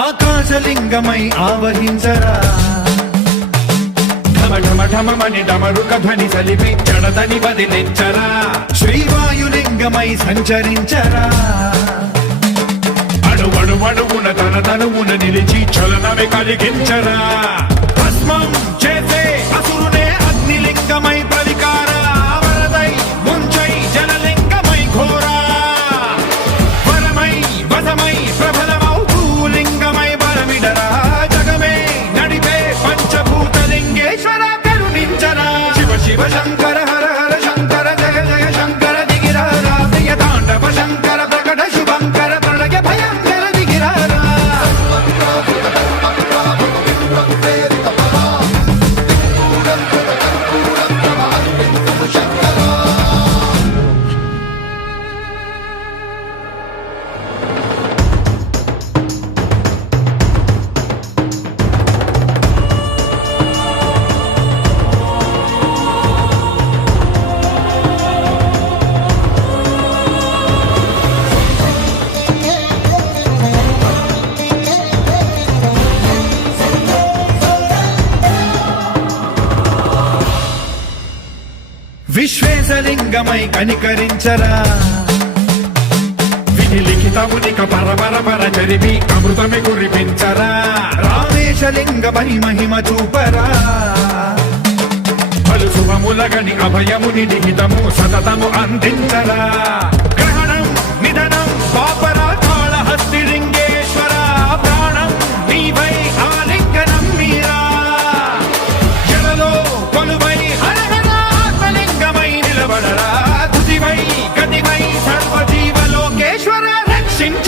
ఆకాశలింగమై ఆవహించరా ఢమఢమఢమని డమరుక ధ్వని సలిపి జడదని వదిలించరా శ్రీవాయులింగమై సంచరించరా అణువణువున తన తనువున నిలిచి చలనమే కలిగించరా భస్మం చేసే అసురునే అగ్నిలింగమై ప్రవికార వరదై ముంచై జలలింగమై ఘోరా వరమై వసమై ప్రబలమౌ భూలింగమై బలమిడరా జగమే నడిపే పంచభూతలింగేశ్వర కరుణించరా శివ శివ శంకర హర హర శంకర జయ జయ శంకర దిగిరారా ప్రియ తాండవ శంకర ప్రకట శుభంకర ప్రళయ భయంకర దిగిరారా విశ్వేశలింగమై కనికరించరా విధి లిఖితమునిక పరపర పర చరివి అమృతమి కురిపించరా రామేశలింగమై మహిమ చూపరా పలు శుభములగని అభయముని లిఖితము సతతము అందించరా గ్రహణం నిధనం పాపరా కాళహస్తి లింగేశ్వర ప్రాణం నీవై ఆలింగనం మీరా జలలో కొలువై తుదివై గతివై సర్వజీవలోకేశ్వర రక్షించ